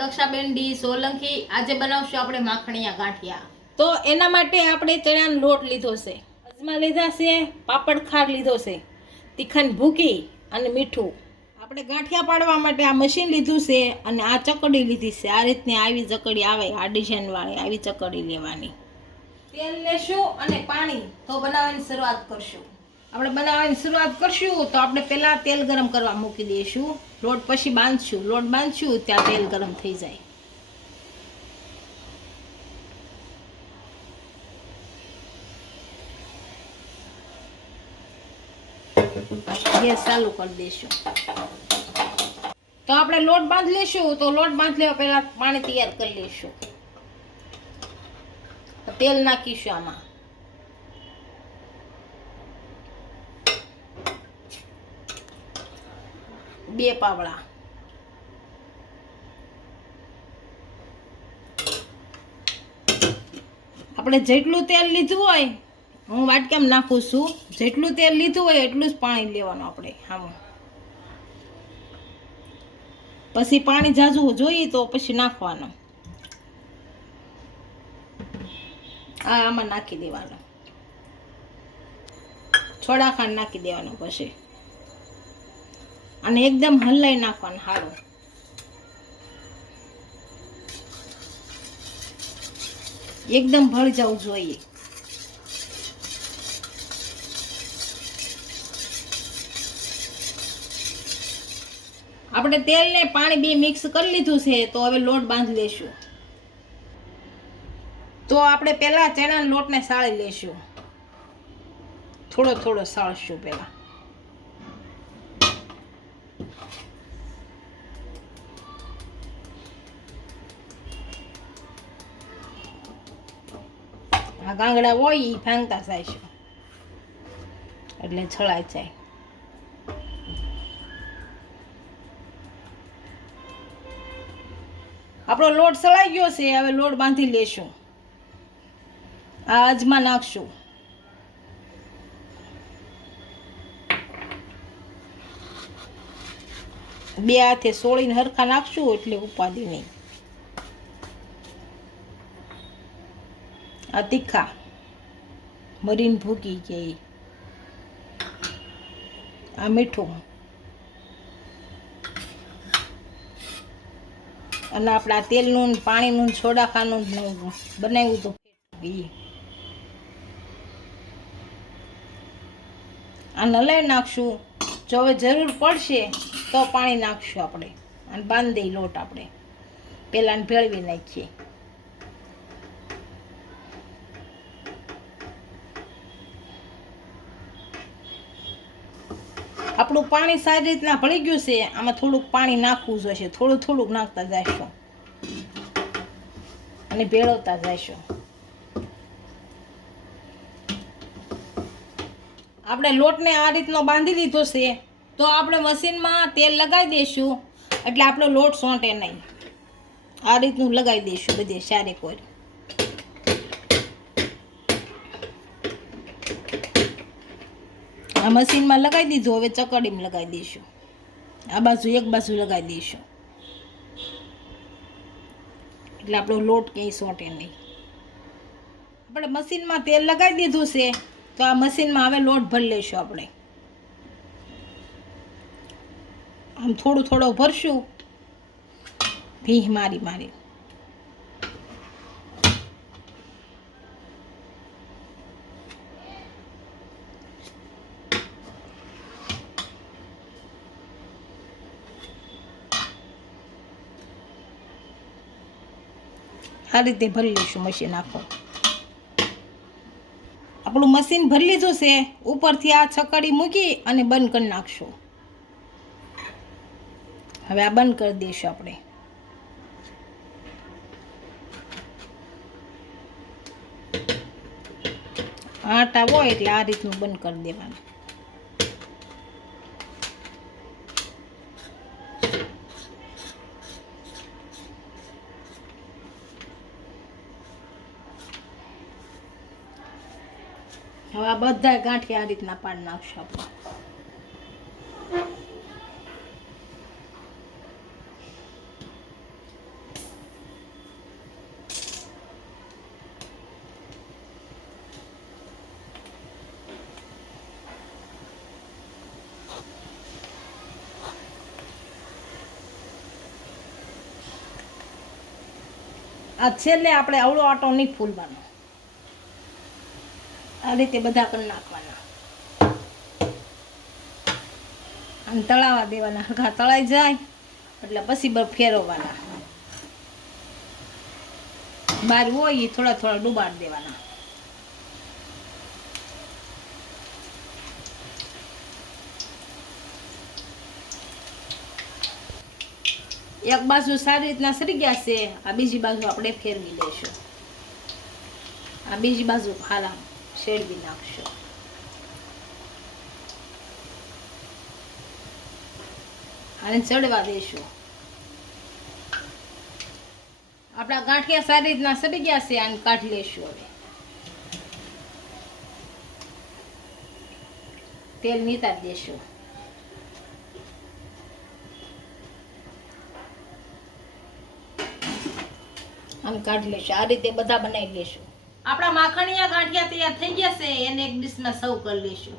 દક્ષાબેન D Solanki આજે બનાવશું આપણે માખણીયા ગાંઠિયા. તો એના માટે આપણે ચણાનો લોટ લીધો છે. અજમા લીધા છે, પાપડ ખાર લીધો છે તીખન ભૂકી અને મીઠું. આપણે ગાંઠિયા પાડવા માટે આ મશીન લીધું છે અને આ ચકડી લીધી છે. આ રીતની આવી ચકડી આવે, આ ડિઝાઇનવાળી આવી ચકડી લેવાની. તેલ લેશું અને પાણી તો બનાવવાની શરૂઆત કરશું. આપણે બનાવવાની શરૂઆત કરશું તો આપણે પહેલાં તેલ ગરમ કરવા મૂકી દઈશું. લોટ પછી બાંધશું. લોટ બાંધશું, ત્યાં તેલ ગરમ થઈ જાય. ગેસ ચાલુ કરી દઈશું. તો આપણે લોટ બાંધી લઈશું. તો લોટ બાંધી લેવા પહેલા પાણી તૈયાર કરી લઈશું. તેલ નાખીશું આમાં. બે પાવડા. આપણે જેટલું તેલ લીધું હોય, હું વાટકામ નાખું છું? જેટલું તેલ લીધું હોય, એટલું જ પાણી લેવાનું આપણે હા પછી પાણી ઝાઝું જોઈએ તો પછી નાખવાનું. આ આમાં નાખી દેવાનું. થોડા ખાંડ નાખી દેવાનું પછી. અને એકદમ હલાઈ નાખવાનું સારું એકદમ ભળ જવું જોઈએ. આપણે તેલ ને પાણી બે મિક્સ કરી લીધું છે, તો હવે લોટ બાંધી લેશું. તો આપણે પહેલાં ચણાના લોટને સાળી લેશું થોડો થોડો સાળશું પહેલા. આ ગાંગડા હોય એ ભાંગતા છે. એટલે છળાય જાય. આપણો લોટ સળાઈ ગયો છે, હવે લોટ બાંધી લેશું. આ અજમા નાખશું. બે હાથે સોળીને હરખા નાખશું એટલે ઉપાધિ નહીં. આ તીખા મરીન ભૂકી કે આ મીઠું. અને આપણા તેલનું પાણીનું સોડાખાનું બનાવ્યું તો આ નલાઈ નાખશું. જો હવે જરૂર પડશે તો પાણી નાખશું આપણે. અને બાંધી લોટ આપણે. પહેલાં ભેળવી નાખીએ. આપણું પાણી સારી રીતના ભળી ગયું છે, આમાં થોડુંક પાણી નાખવું જોઈશે. થોડું થોડુંક નાખતા જઈશું. અને ભેળવતા જઈશું. આપણે લોટને આ રીતનો બાંધી લીધો છે, તો આપણે મશીનમાં તેલ લગાવી દઈશું. એટલે આપણો લોટ સોંટે નહીં. આ રીતનું લગાવી દઈશું બધે, સારી કોઈ. આ મશીનમાં લગાવી દીધું, હવે ચકડીમાં લગાવી દઈશું. આ બાજુ એક બાજુ લગાવી દઈશું. એટલે આપણો લોટ ક્યાંય સોંટે નહીં. આપણે મશીનમાં તેલ લગાવી દીધું છે, તો આ મશીનમાં હવે લોટ ભરી લઈશું આપણે. આમ થોડું થોડો ભરશું. ભીહ મારી મારી. આ રીતે ભરી લઈશું મશીન આખું. આપણું મશીન ભરી લીધું છે, ઉપરથી આ છકડી મૂકી અને બંધ કરી નાખશું. હવે આ બંધ કરી દઈશું આપણે. આટા હોય એટલે આ રીતનું બંધ કરી દેવાનું. હવે આ બધા ગાંઠી આ રીતના પાડી નાખશો આ છેલ્લે આપણે અવળો આટો નહીં ફૂલવાનો. આ રીતે બધા પણ નાખવાના. અને તળાવા દેવાના. હરખા તળાઈ જાય, એટલે પછી ફેરવવાના. બાર હોય એ થોડા થોડા ડુબાડ દેવાના. એક બાજુ સારી રીતના સરી ગયા છે, આ બીજી બાજુ આપણે ફેરવી લઈશું. આ બીજી બાજુ હાલા શેરવી નાખશું. અને ચડવા દેશું. આપણા ગાંઠિયા સારી રીતના સડી ગયા છે, આને કાઢી લઈશું હવે. તેલ નીતા દેશું. આમ કાઢી લઈશું આ રીતે બધા બનાવી લઈશું આપણા માખણીયા ગાંઠિયા તૈયાર થઈ ગયા છે એને એક ડીશમાં સર્વ કરી લઈશું.